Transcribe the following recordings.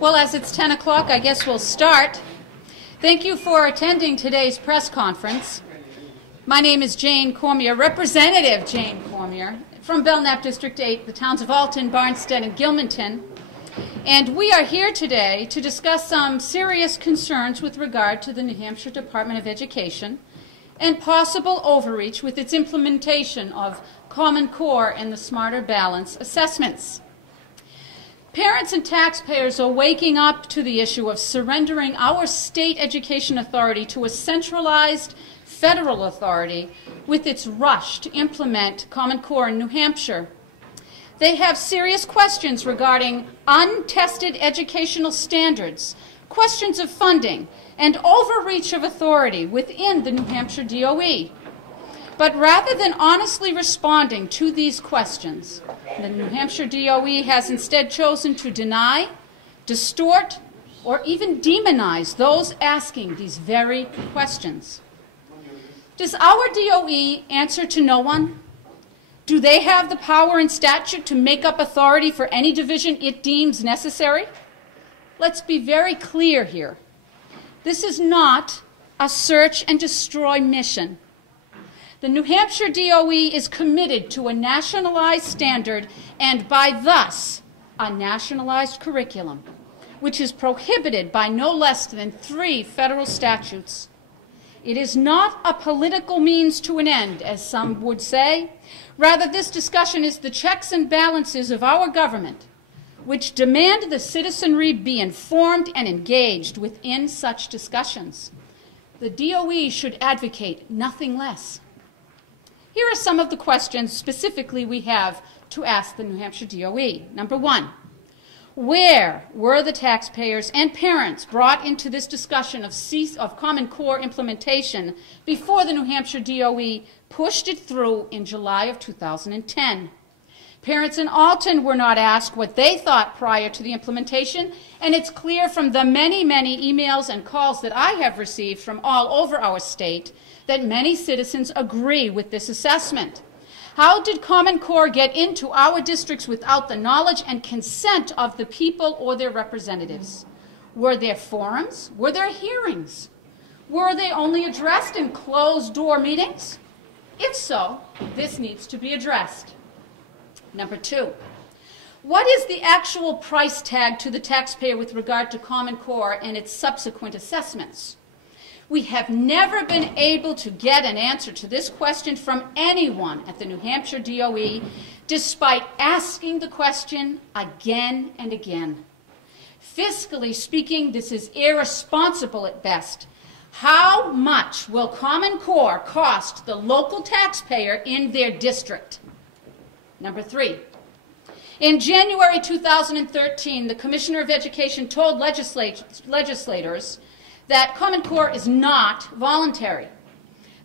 Well, as it's 10 o'clock, I guess we'll start. Thank you for attending today's press conference. My name is Jane Cormier, Representative Jane Cormier, from Belknap District 8, the towns of Alton, Barnstead, and Gilmanton. And we are here today to discuss some serious concerns with regard to the New Hampshire Department of Education and possible overreach with its implementation of Common Core and the Smarter Balance assessments. Parents and taxpayers are waking up to the issue of surrendering our state education authority to a centralized federal authority with its rush to implement Common Core in New Hampshire. They have serious questions regarding untested educational standards, questions of funding, and overreach of authority within the New Hampshire DOE. But rather than honestly responding to these questions, the New Hampshire DOE has instead chosen to deny, distort, or even demonize those asking these very questions. Does our DOE answer to no one? Do they have the power in statute to make up authority for any division it deems necessary? Let's be very clear here. This is not a search and destroy mission. The New Hampshire DOE is committed to a nationalized standard and by thus a nationalized curriculum, which is prohibited by no less than 3 federal statutes. It is not a political means to an end, as some would say. Rather, this discussion is the checks and balances of our government, which demand the citizenry be informed and engaged within such discussions. The DOE should advocate nothing less. Here are some of the questions specifically we have to ask the New Hampshire DOE. Number 1, where were the taxpayers and parents brought into this discussion of Common Core implementation before the New Hampshire DOE pushed it through in July of 2010? Parents in Alton were not asked what they thought prior to the implementation, and it's clear from the many, many emails and calls that I have received from all over our state that many citizens agree with this assessment. How did Common Core get into our districts without the knowledge and consent of the people or their representatives? Were there forums? Were there hearings? Were they only addressed in closed-door meetings? If so, this needs to be addressed. Number 2, what is the actual price tag to the taxpayer with regard to Common Core and its subsequent assessments? We have never been able to get an answer to this question from anyone at the New Hampshire DOE, despite asking the question again and again. Fiscally speaking, this is irresponsible at best. How much will Common Core cost the local taxpayer in their district? Number 3, in January 2013, the Commissioner of Education told legislators that Common Core is not voluntary.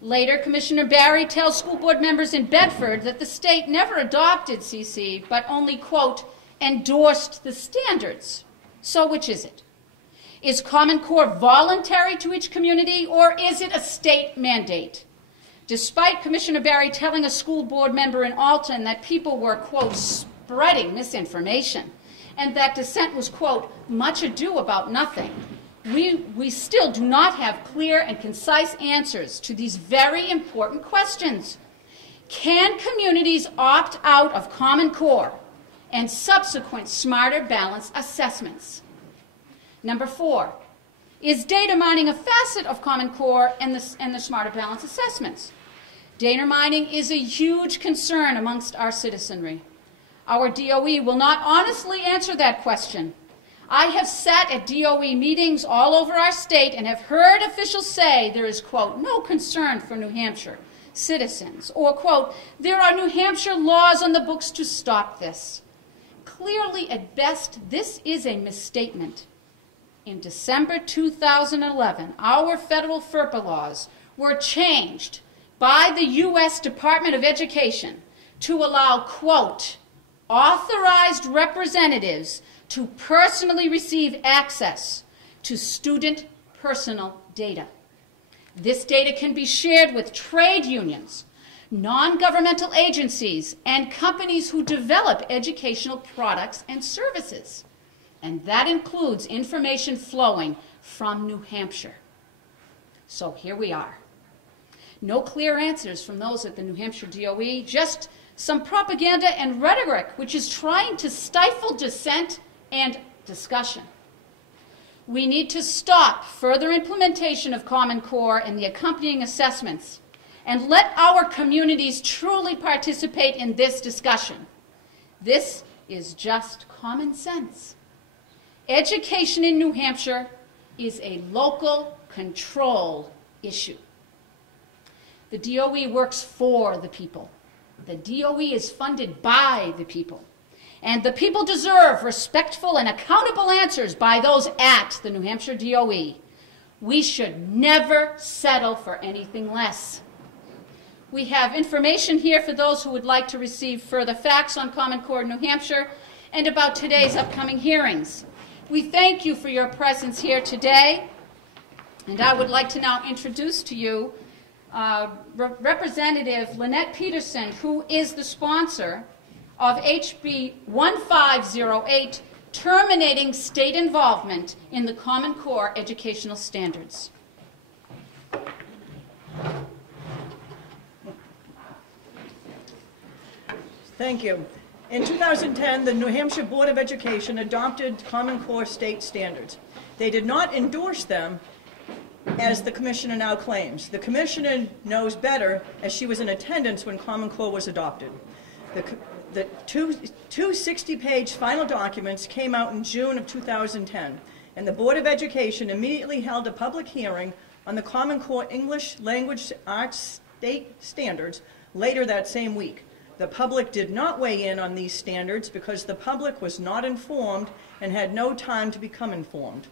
Later, Commissioner Barry tells school board members in Bedford that the state never adopted CC, but only, quote, endorsed the standards. So which is it? Is Common Core voluntary to each community, or is it a state mandate? Despite Commissioner Barry telling a school board member in Alton that people were, quote, spreading misinformation, and that dissent was, quote, much ado about nothing, we still do not have clear and concise answers to these very important questions. Can communities opt out of Common Core and subsequent Smarter Balance assessments? Number 4, is data mining a facet of Common Core and the Smarter Balance assessments? Data mining is a huge concern amongst our citizenry. Our DOE will not honestly answer that question. I have sat at DOE meetings all over our state and have heard officials say there is, quote, no concern for New Hampshire citizens, or, quote, there are New Hampshire laws on the books to stop this. Clearly, at best, this is a misstatement. In December 2011, our federal FERPA laws were changed by the U.S. Department of Education to allow, quote, authorized representatives to personally receive access to student personal data. This data can be shared with trade unions, non-governmental agencies, and companies who develop educational products and services. and that includes information flowing from New Hampshire. So here we are. No clear answers from those at the New Hampshire DOE, just some propaganda and rhetoric which is trying to stifle dissent and discussion. We need to stop further implementation of Common Core and the accompanying assessments and let our communities truly participate in this discussion. This is just common sense. Education in New Hampshire is a local control issue. The DOE works for the people. The DOE is funded by the people. And the people deserve respectful and accountable answers by those at the New Hampshire DOE. We should never settle for anything less. We have information here for those who would like to receive further facts on Common Core New Hampshire and about today's upcoming hearings. We thank you for your presence here today, and I would like to now introduce to you Representative Lynette Peterson, who is the sponsor of HB 1508, terminating state involvement in the Common Core educational standards. Thank you. In 2010, the New Hampshire Board of Education adopted Common Core state standards. They did not endorse them, as the Commissioner now claims. The Commissioner knows better, as she was in attendance when Common Core was adopted. The two 60-page final documents came out in June of 2010, and the Board of Education immediately held a public hearing on the Common Core English Language Arts state standards later that same week. The public did not weigh in on these standards because the public was not informed and had no time to become informed.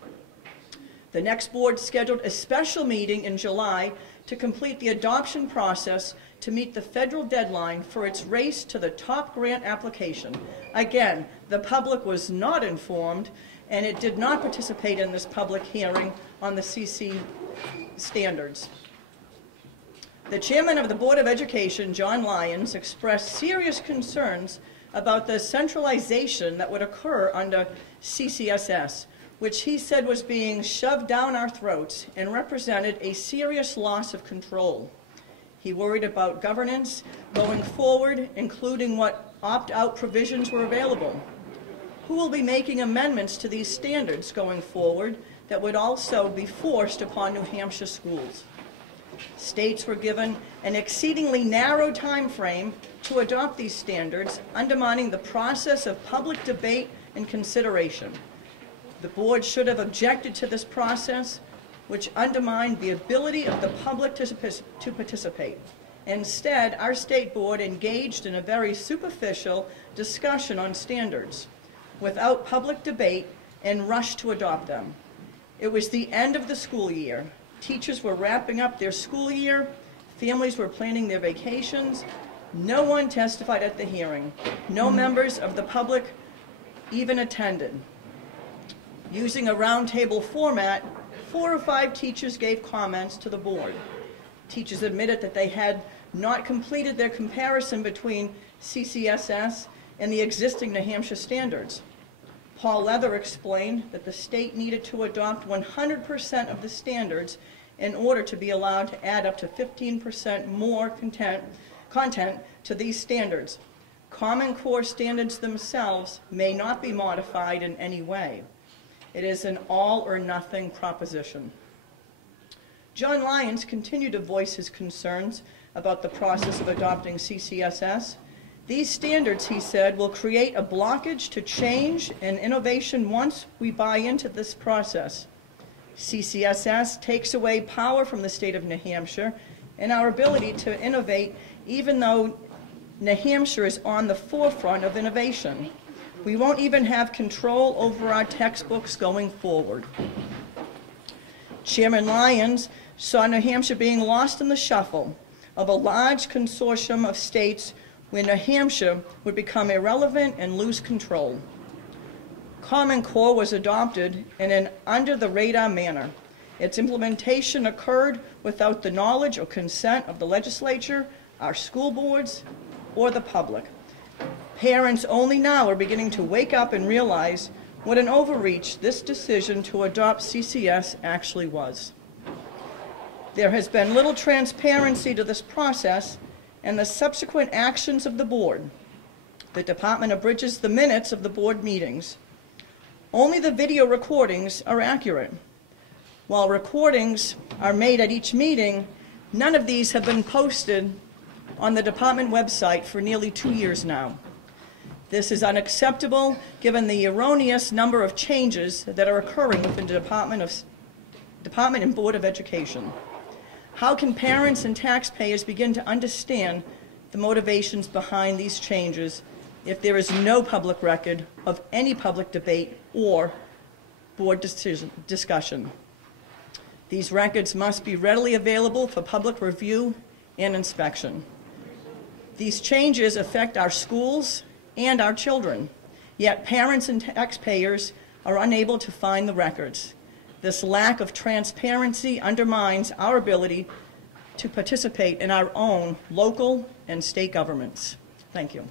The next board scheduled a special meeting in July to complete the adoption process to meet the federal deadline for its race to the top grant application. Again, the public was not informed, and it did not participate in this public hearing on the CC standards. The chairman of the Board of Education, John Lyons, expressed serious concerns about the centralization that would occur under CCSS, which he said was being shoved down our throats and represented a serious loss of control. He worried about governance going forward, including what opt-out provisions were available. Who will be making amendments to these standards going forward that would also be forced upon New Hampshire schools? States were given an exceedingly narrow time frame to adopt these standards, undermining the process of public debate and consideration. The board should have objected to this process, which undermined the ability of the public to participate. Instead, our state board engaged in a very superficial discussion on standards without public debate and rushed to adopt them. It was the end of the school year. Teachers were wrapping up their school year. Families were planning their vacations. No one testified at the hearing. No members of the public even attended. Using a roundtable format, 4 or 5 teachers gave comments to the board. Teachers admitted that they had not completed their comparison between CCSS and the existing New Hampshire standards. Paul Leather explained that the state needed to adopt 100% of the standards in order to be allowed to add up to 15% more content to these standards. Common Core standards themselves may not be modified in any way. It is an all or nothing proposition. John Lyons continued to voice his concerns about the process of adopting CCSS. These standards, he said, will create a blockage to change and innovation once we buy into this process. CCSS takes away power from the state of New Hampshire and our ability to innovate, even though New Hampshire is on the forefront of innovation. We won't even have control over our textbooks going forward. Chairman Lyons saw New Hampshire being lost in the shuffle of a large consortium of states where New Hampshire would become irrelevant and lose control. Common Core was adopted in an under-the-radar manner. Its implementation occurred without the knowledge or consent of the legislature, our school boards, or the public. Parents only now are beginning to wake up and realize what an overreach this decision to adopt CCS actually was. There has been little transparency to this process and the subsequent actions of the board. The department abridges the minutes of the board meetings. Only the video recordings are accurate. While recordings are made at each meeting, none of these have been posted on the department website for nearly 2 years now. This is unacceptable given the erroneous number of changes that are occurring within the Department and Board of Education. How can parents and taxpayers begin to understand the motivations behind these changes if there is no public record of any public debate or board discussion? These records must be readily available for public review and inspection. These changes affect our schools and our children, yet parents and taxpayers are unable to find the records. This lack of transparency undermines our ability to participate in our own local and state governments. Thank you.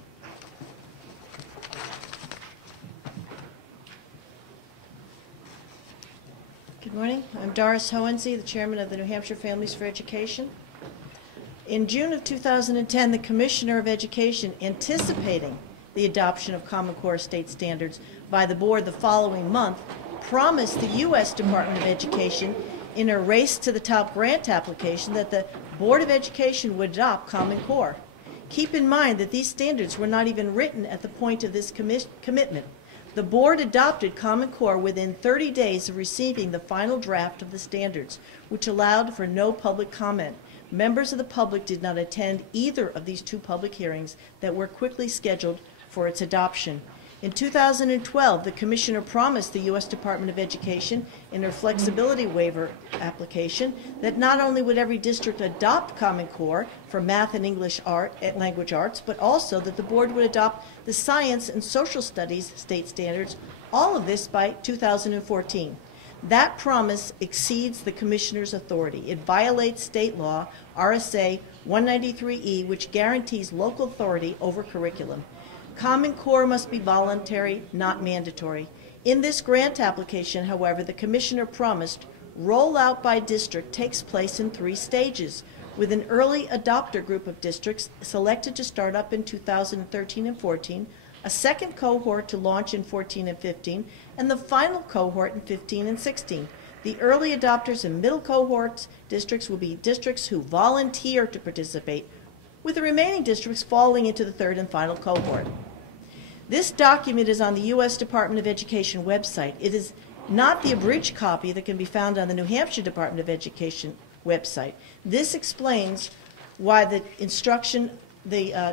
Good morning. I'm Doris Hohensee, the chairman of the New Hampshire Families for Education. In June of 2010, the Commissioner of Education, anticipating the adoption of Common Core state standards by the board the following month, promised the U.S. Department of Education in a race to the top grant application that the Board of Education would adopt Common Core. Keep in mind that these standards were not even written at the point of this commitment. The board adopted Common Core within 30 days of receiving the final draft of the standards, which allowed for no public comment. Members of the public did not attend either of these 2 public hearings that were quickly scheduled for its adoption. In 2012, the Commissioner promised the U.S. Department of Education in her flexibility waiver application that not only would every district adopt Common Core for math and English language arts, but also that the board would adopt the science and social studies state standards, all of this by 2014. That promise exceeds the Commissioner's authority. It violates state law, RSA 193E, which guarantees local authority over curriculum. Common Core must be voluntary, not mandatory. In this grant application, however, the Commissioner promised rollout by district takes place in 3 stages, with an early adopter group of districts selected to start up in 2013 and 14, a second cohort to launch in 14 and 15, and the final cohort in 15 and 16. The early adopters and middle cohorts districts will be districts who volunteer to participate, with the remaining districts falling into the third and final cohort. This document is on the U.S. Department of Education website. It is not the abridged copy that can be found on the New Hampshire Department of Education website. This explains why the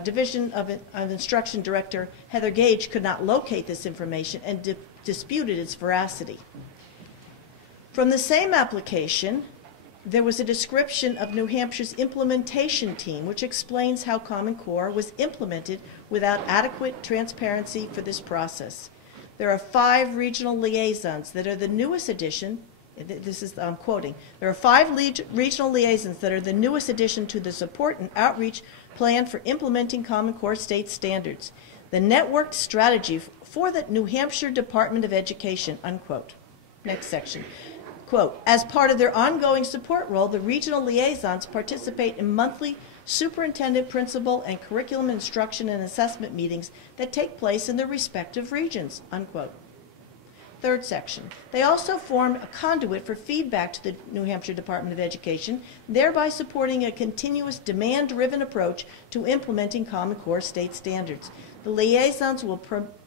Division of Instruction Director Heather Gage could not locate this information and disputed its veracity. From the same application, there was a description of New Hampshire's implementation team, which explains how Common Core was implemented without adequate transparency for this process. There are 5 regional liaisons that are the newest addition. This is, I'm quoting. There are 5 regional liaisons that are the newest addition to the support and outreach plan for implementing Common Core state standards. The networked strategy for the New Hampshire Department of Education, unquote. Next section. Quote, as part of their ongoing support role, the regional liaisons participate in monthly superintendent, principal, and curriculum instruction and assessment meetings that take place in their respective regions, unquote. Third section. They also form a conduit for feedback to the New Hampshire Department of Education, thereby supporting a continuous demand-driven approach to implementing Common Core state standards. The liaisons will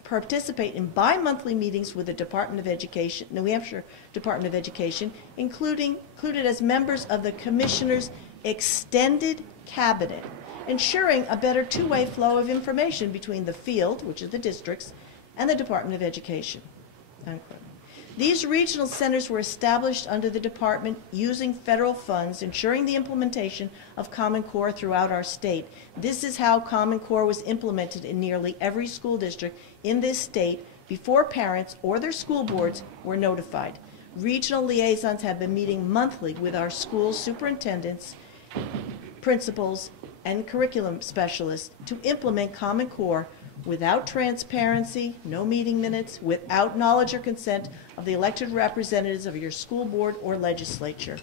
participate in bi-monthly meetings with the Department of Education, New Hampshire Department of Education, included as members of the Commissioner's extended cabinet, ensuring a better two-way flow of information between the field, which is the districts, and the Department of Education. Unquote. These regional centers were established under the department using federal funds, ensuring the implementation of Common Core throughout our state. This is how Common Core was implemented in nearly every school district in this state before parents or their school boards were notified. Regional liaisons have been meeting monthly with our school superintendents, principals, and curriculum specialists to implement Common Core without transparency, no meeting minutes, without knowledge or consent of the elected representatives of your school board or legislature.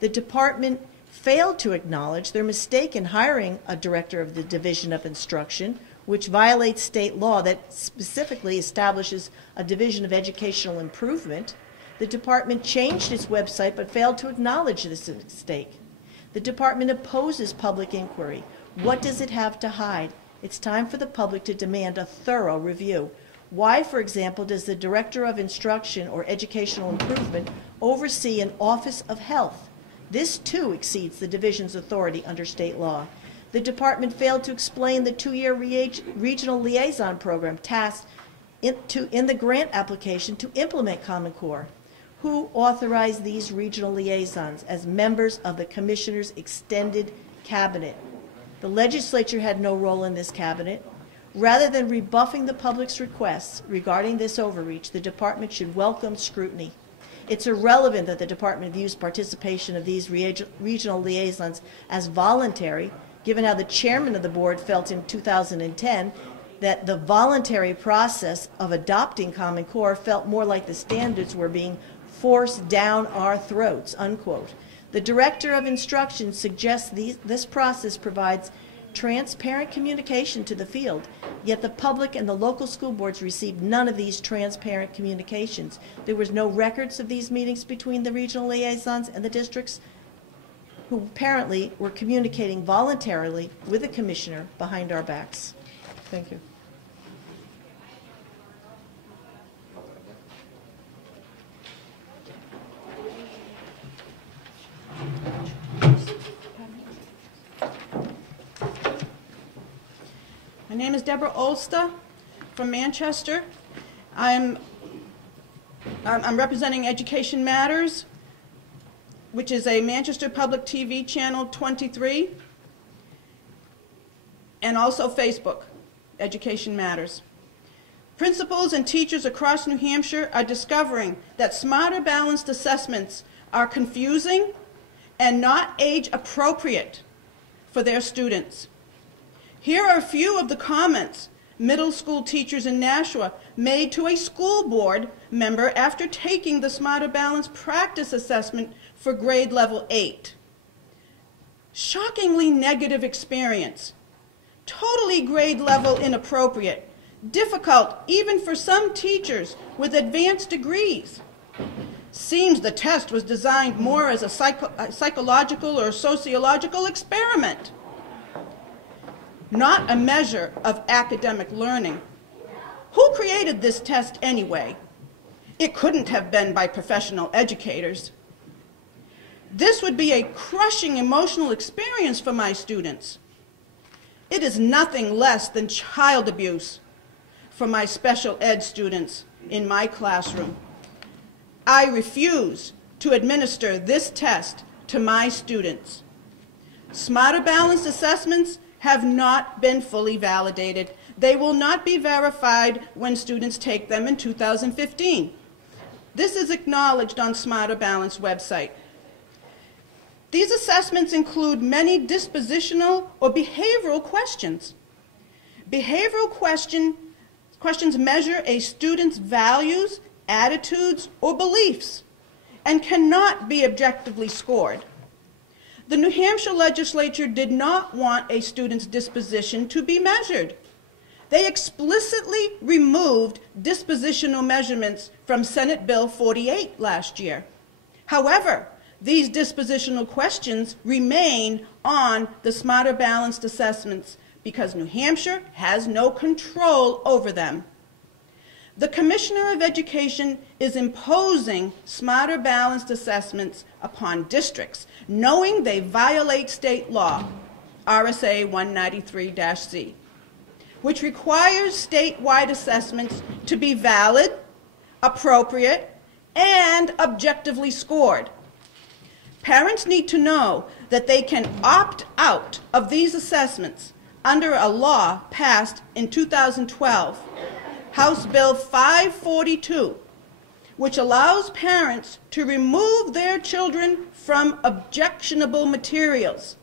The department failed to acknowledge their mistake in hiring a director of the Division of Instruction, which violates state law that specifically establishes a Division of Educational Improvement. The department changed its website but failed to acknowledge this mistake. The department opposes public inquiry. What does it have to hide? It's time for the public to demand a thorough review. Why, for example, does the Director of Instruction or Educational Improvement oversee an Office of Health? This, too, exceeds the division's authority under state law. The department failed to explain the 2-year regional liaison program tasked in the grant application to implement Common Core. Who authorized these regional liaisons as members of the Commissioner's extended cabinet? The legislature had no role in this cabinet. Rather than rebuffing the public's requests regarding this overreach, the department should welcome scrutiny. It's irrelevant that the department views participation of these regional liaisons as voluntary, given how the chairman of the board felt in 2010 that the voluntary process of adopting Common Core felt more like the standards were being forced down our throats, unquote. The Director of Instruction suggests this process provides transparent communication to the field, yet the public and the local school boards received none of these transparent communications. There was no records of these meetings between the regional liaisons and the districts, who apparently were communicating voluntarily with the Commissioner behind our backs. Thank you. My name is Deborah Olster from Manchester. I'm representing Education Matters, which is a Manchester Public TV channel 23, and also Facebook, Education Matters. Principals and teachers across New Hampshire are discovering that smarter balanced assessments are confusing and not age appropriate for their students. Here are a few of the comments middle school teachers in Nashua made to a school board member after taking the Smarter Balance practice assessment for grade level 8. Shockingly negative experience. Totally grade level inappropriate. Difficult even for some teachers with advanced degrees. Seems the test was designed more as a psychological or sociological experiment, not a measure of academic learning. Who created this test anyway? It couldn't have been by professional educators. This would be a crushing emotional experience for my students. It is nothing less than child abuse for my special ed students in my classroom. I refuse to administer this test to my students. Smarter Balanced assessments have not been fully validated. They will not be verified when students take them in 2015. This is acknowledged on Smarter Balanced website. These assessments include many dispositional or behavioral questions. Behavioral questions measure a student's values, attitudes, or beliefs and cannot be objectively scored. The New Hampshire legislature did not want a student's disposition to be measured. They explicitly removed dispositional measurements from Senate Bill 48 last year. However, these dispositional questions remain on the Smarter Balanced assessments because New Hampshire has no control over them. The Commissioner of Education is imposing Smarter Balanced assessments upon districts, knowing they violate state law, RSA 193-C, which requires statewide assessments to be valid, appropriate, and objectively scored. Parents need to know that they can opt out of these assessments under a law passed in 2012, House Bill 542, which allows parents to remove their children from objectionable materials.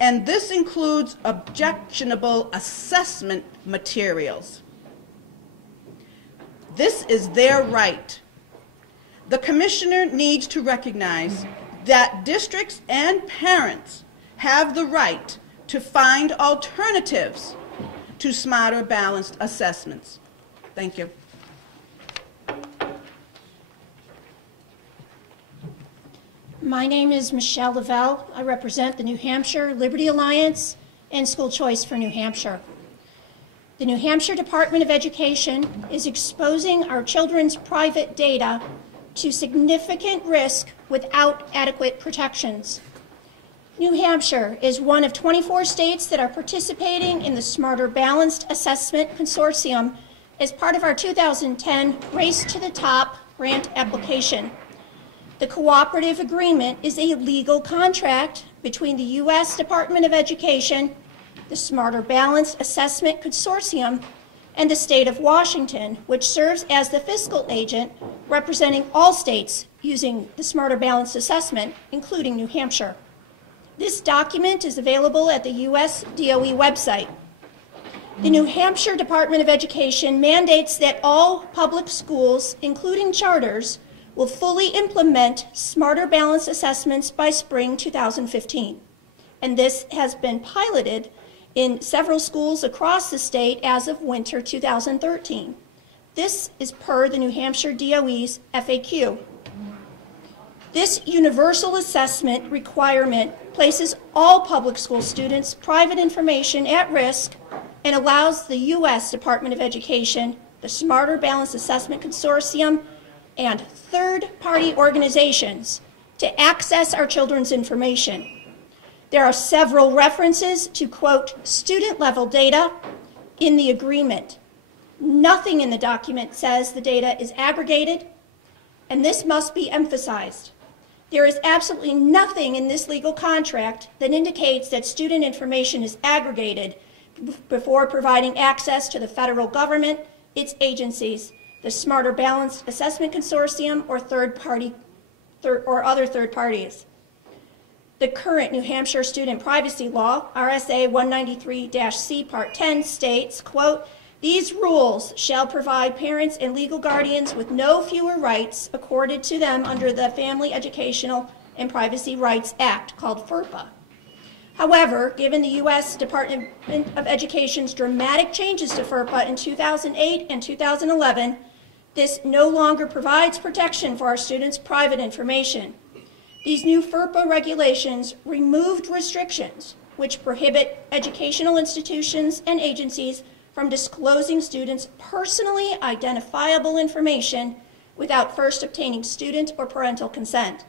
and this includes objectionable assessment materials. This is their right. The commissioner needs to recognize that districts and parents have the right to find alternatives to smarter, balanced assessments. Thank you. My name is Michelle Lavelle. I represent the New Hampshire Liberty Alliance and School Choice for New Hampshire. The New Hampshire Department of Education is exposing our children's private data to significant risk without adequate protections. New Hampshire is one of 24 states that are participating in the Smarter Balanced Assessment Consortium as part of our 2010 Race to the Top grant application. The cooperative agreement is a legal contract between the U.S. Department of Education, the Smarter Balanced Assessment Consortium, and the state of Washington, which serves as the fiscal agent representing all states using the Smarter Balanced Assessment, including New Hampshire. This document is available at the U.S. DOE website. The New Hampshire Department of Education mandates that all public schools, including charters, will fully implement Smarter Balanced Assessments by spring 2015. And this has been piloted in several schools across the state as of winter 2013. This is per the New Hampshire DOE's FAQ. This universal assessment requirement places all public school students' private information at risk and allows the U.S. Department of Education, the Smarter Balanced Assessment Consortium, and third-party organizations to access our children's information. There are several references to, quote, student-level data in the agreement. Nothing in the document says the data is aggregated, and this must be emphasized. There is absolutely nothing in this legal contract that indicates that student information is aggregated before providing access to the federal government, its agencies, the Smarter Balanced Assessment Consortium, or other third parties. The current New Hampshire student privacy law, RSA 193-C Part 10, states, quote, these rules shall provide parents and legal guardians with no fewer rights accorded to them under the Family Educational and Privacy Rights Act, called FERPA. However, given the U.S. Department of Education's dramatic changes to FERPA in 2008 and 2011, this no longer provides protection for our students' private information. These new FERPA regulations removed restrictions which prohibit educational institutions and agencies from disclosing students' personally identifiable information without first obtaining student or parental consent.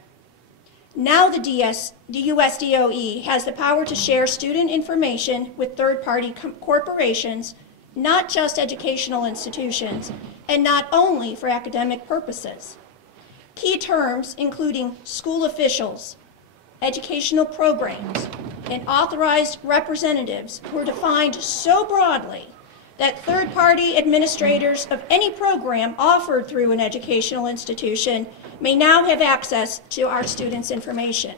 Now the U.S. DOE has the power to share student information with third-party corporations, not just educational institutions, and not only for academic purposes. Key terms including school officials, educational programs, and authorized representatives were defined so broadly that third-party administrators of any program offered through an educational institution may now have access to our students' information.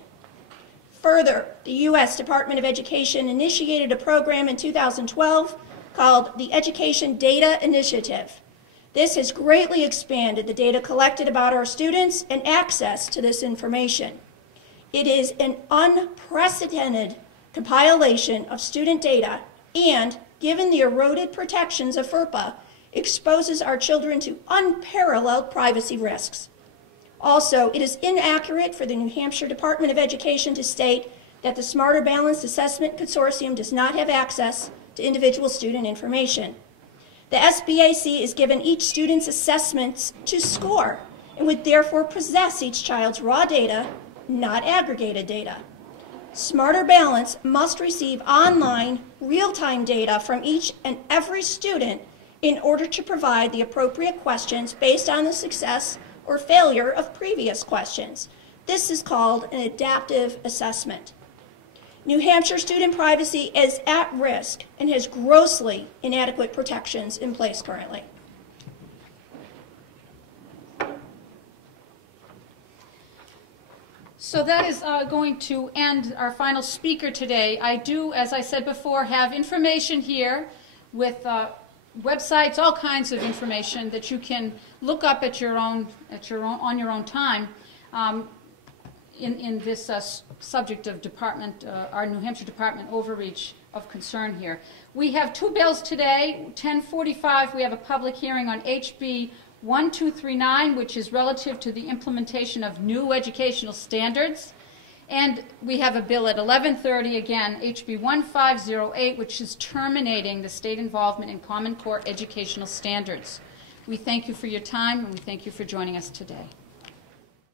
Further, the U.S. Department of Education initiated a program in 2012 called the Education Data Initiative. This has greatly expanded the data collected about our students and access to this information. It is an unprecedented compilation of student data and, given the eroded protections of FERPA, exposes our children to unparalleled privacy risks. Also, it is inaccurate for the New Hampshire Department of Education to state that the Smarter Balanced Assessment Consortium does not have access to individual student information. The SBAC is given each student's assessments to score and would therefore possess each child's raw data, not aggregated data. Smarter Balance must receive online, real-time data from each and every student in order to provide the appropriate questions based on the success or failure of previous questions. This is called an adaptive assessment. New Hampshire student privacy is at risk and has grossly inadequate protections in place currently. So that is going to end our final speaker today. I do, as I said before, have information here with websites, all kinds of information that you can look up on your own time in this subject of our New Hampshire Department overreach of concern here. We have two bills today. 10:45, we have a public hearing on HB 1239, which is relative to the implementation of new educational standards. And we have a bill at 11:30, again, HB 1508, which is terminating the state involvement in Common Core educational standards. We thank you for your time, and we thank you for joining us today.